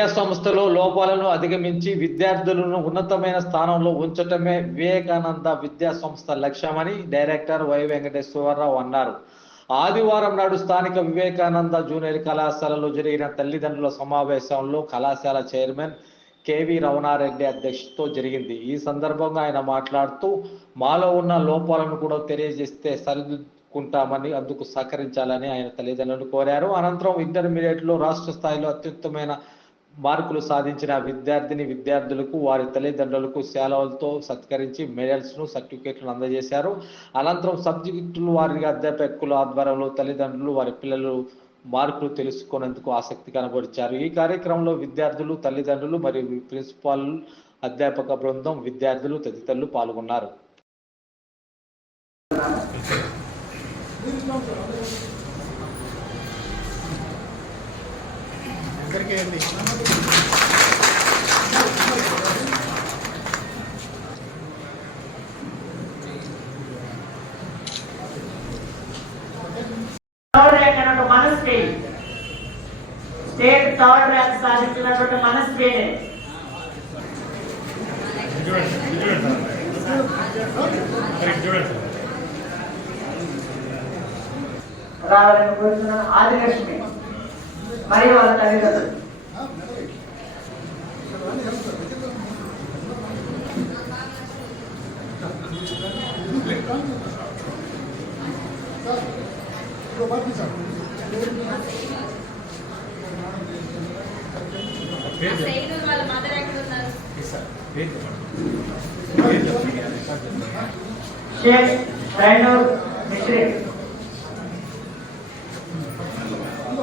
విద్యా సంస్థలో లోపాలను అధిగమించి విద్యార్థులను ఉన్నతమైన స్థానంలో ఉంచటమే వివేకానంద విద్యా సంస్థ లక్ష్యమని డైరెక్టర్ వై వెంకటేశ్వరరావు అన్నారు. ఆదివారం నాడు స్థానిక వివేకానంద జూనియర్ కళాశాలలో జరిగిన తల్లిదండ్రుల సమావేశంలో కళాశాల చైర్మన్ కేవి రమణారెడ్డి అధ్యక్షతో జరిగింది. ఈ సందర్భంగా ఆయన మాట్లాడుతూ మాలో ఉన్న లోపాలను కూడా తెలియజేస్తే సరిదిద్దుకుంటామని అందుకు సహకరించాలని ఆయన తల్లిదండ్రులను కోరారు. అనంతరం ఇంటర్మీడియట్లో రాష్ట్ర స్థాయిలో అత్యుత్తమైన మార్కులు సాధించిన విద్యార్థిని విద్యార్థులకు వారి తల్లిదండ్రులకు శాలలతో సత్కరించి మెడల్స్ను సర్టిఫికేట్లను అందజేశారు. అనంతరం సబ్జెక్టులు వారి అధ్యాపకుల ఆధ్వర్యంలో తల్లిదండ్రులు వారి పిల్లలు మార్కులు తెలుసుకునేందుకు ఆసక్తి కనబరిచారు. ఈ కార్యక్రమంలో విద్యార్థులు తల్లిదండ్రులు మరియు ప్రిన్సిపాల్ అధ్యాపక బృందం విద్యార్థులు తదితరులు పాల్గొన్నారు. థర్డ్ ర్యాంక్ అన్నట్టు మనస్వి స్టేట్ థర్డ్ ర్యాంక్ సాధించినటువంటి మనస్వి రావాలని కోరుతున్నాను ఆదిలక్ష్మి. మరియు వాళ్ళ తల్లిదండ్రులు సైడ్ వాళ్ళ మదర్ ఎక్కడ ఉన్నారు షేక్ రైనూర్ మిశ్రీ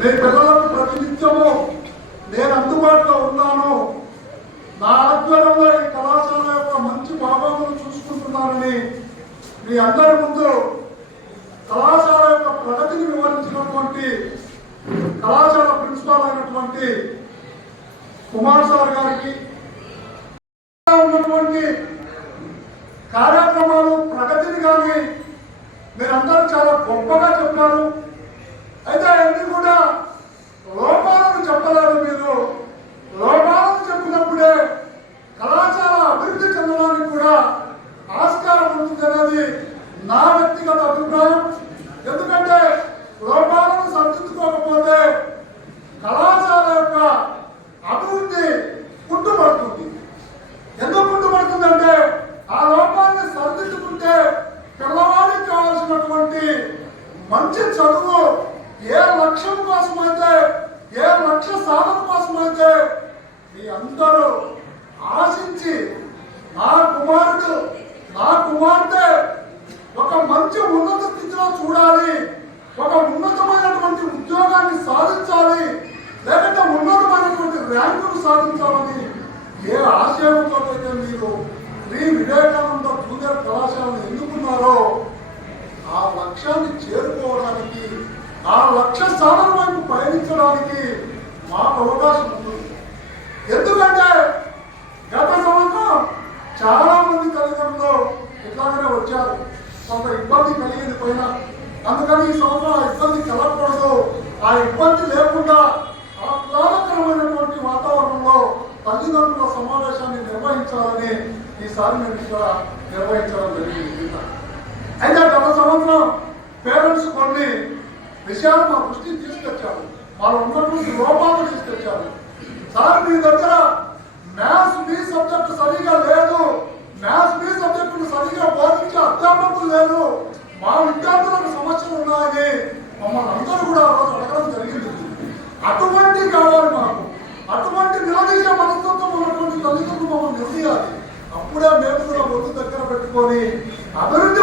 నేను పిల్లలకు ప్రతినిత్యము నేను అందుబాటులో ఉన్నాను. నా ఆధ్వర్యంలో ఈ కళాశాల యొక్క మంచి భావాలను చూసుకుంటున్నానని మీ అందరి ముందు కళాశాల యొక్క ప్రగతిని వివరించినటువంటి కళాశాల ప్రిన్సిపాల్ ఉన్నటువంటి కుమార్ సార్ గారికి ఉన్నటువంటి కార్యక్రమాలు ప్రగతిని కానీ మీరందరూ చాలా గొప్పగా చెప్పారు అయితే అన్ని కూడా లోపాలను చెప్పలేదు మీరు లోపాలను చెప్పినప్పుడే కళాశాల అభివృద్ధి చెందడానికి కూడా ఆస్కారం ఉంటుంది అనేది నా వ్యక్తిగత అభిప్రాయం ఎందుకంటే లోపాలను సరిదిద్దుకోకపోతే కళాశాల యొక్క అభివృద్ధి కుంటుపడుతుంది ఎందుకు కుంటుపడుతుందంటే ఆ లోపాన్ని సరిదిద్దుకుంటే పిల్లవాడికి కావాల్సినటువంటి మంచి చదువు ఏ లక్ష్యం కోసమైతే ఏ లక్ష్య సాధన కోసమైతే మీ అందరూ ఆశించి నా కుమారుడు నా కుమార్తె ఒక మంచి ఉన్నత స్థితిలో చూడాలి ఒక ఉన్నతమైనటువంటి ఉద్యోగాన్ని సాధించాలి లేకపోతే ఉన్నతమైనటువంటి ర్యాంకును సాధించాలని ఏ ఆశయంతో అయితే మీరు శ్రీ వివేకానంద జూనియర్ కళాశాలను ఎన్నుకున్నారో ఆ లక్ష్యాన్ని చేరుకోవడానికి ఆ లక్ష్య స్థానం వైపు పయనించడానికి మాకు అవకాశం ఉంటుంది ఎందుకంటే గత సంవత్సరం చాలా మంది తల్లిదండ్రులు ఇట్లాగనే వచ్చారు. కొంత ఇబ్బంది కలిగింది పోయినా. అందుకని ఈ సంవత్సరం ఆ ఇబ్బంది కలగకూడదు ఆ ఇబ్బంది లేకుండా ఆహ్లాదకరమైనటువంటి వాతావరణంలో తల్లిదండ్రుల సమావేశాన్ని నిర్వహించాలని ఈసారి మేము ఇక్కడ నిర్వహించడం జరిగింది. అయితే గత సంవత్సరం పేరెంట్స్ కొన్ని విషయాలు మా దృష్టికి తీసుకొచ్చారు వాళ్ళు ఉన్నటువంటి లోపాలు తీసుకొచ్చారు సార్ మీ దగ్గర మ్యాథ్స్ మీ సబ్జెక్ట్ సరిగా లేదు. మ్యాథ్స్ మీ సబ్జెక్టును సరిగా బోధించే అధ్యాపకులు లేరు. మా విద్యార్థులకు సమస్యలు ఉన్నాయని మమ్మల్ని అందరూ కూడా రోజు అడగడం జరిగింది. అటువంటి కావాలి మాకు. అటువంటి నిలదీసే మనస్తత్వం ఉన్నటువంటి తల్లిదండ్రులు మమ్మల్ని నిర్ణయాలి అప్పుడే మేము కూడా ఒళ్ళు దగ్గర పెట్టుకొని అభివృద్ధి